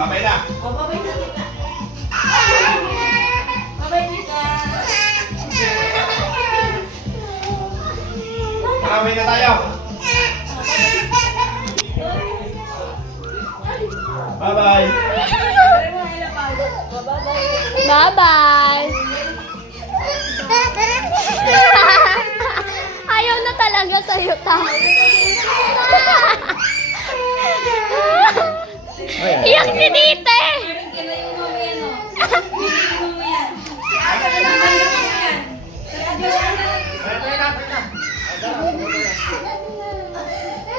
Babay na. O, babay na kita. Babay kita. Babay na tayo. Bye-bye. Bye-bye. Ayaw na talaga sa'yo, ta. Iyak si Tite.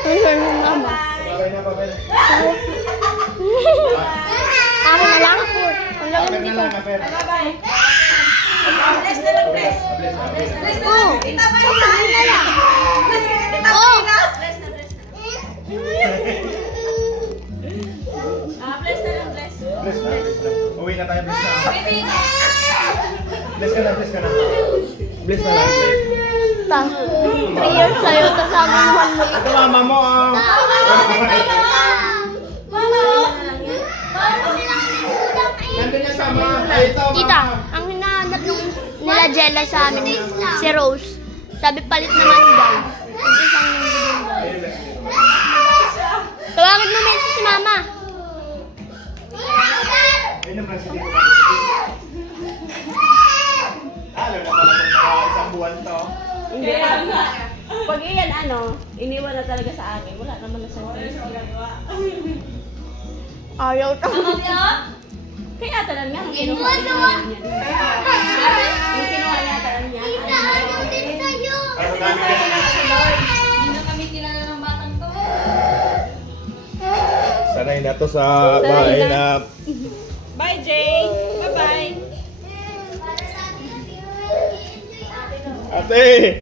Babay na, babay na. Ako na lang. Ang Babay lalim na dito. lang, babay. Bye-bye. Bless na lang, bless. Bless na, bless na. Bless na lang. Tita, bye na. Bless na. Tita, bye na. Bless na, bless na. Bless na lang, bless. Bless na, bless na. Uwi na tayo, bless na. Baby. Bless ka na, bless ka na. Bless na lang, bless. Ta. 3 years sa'yo, tas samahan mo. Ito mama mo, ah. Mama. Nandun niya sama. Ay, ito, Tita, mama. ang hinahanap nila Jella sa amin, si Rose. Sabi palit naman daw. Yung isang nandun daw. Ayun, bless. Tawagin mo na si Mama. Ayun ang bless dito. Alam na pala kung isang buwan to. Hindi. Pag iyan, iniwan na talaga sa akin. Wala naman na sa akin. Ayaw to. Kaya tanan nga. Yung kinuha niya. Yung kinuha niya, tanan niya. Ano dami ka na? Hindi na kami kilala ng batang to. Sanay na to sa bahay na. Bye, Jay. Bye-bye. Ate!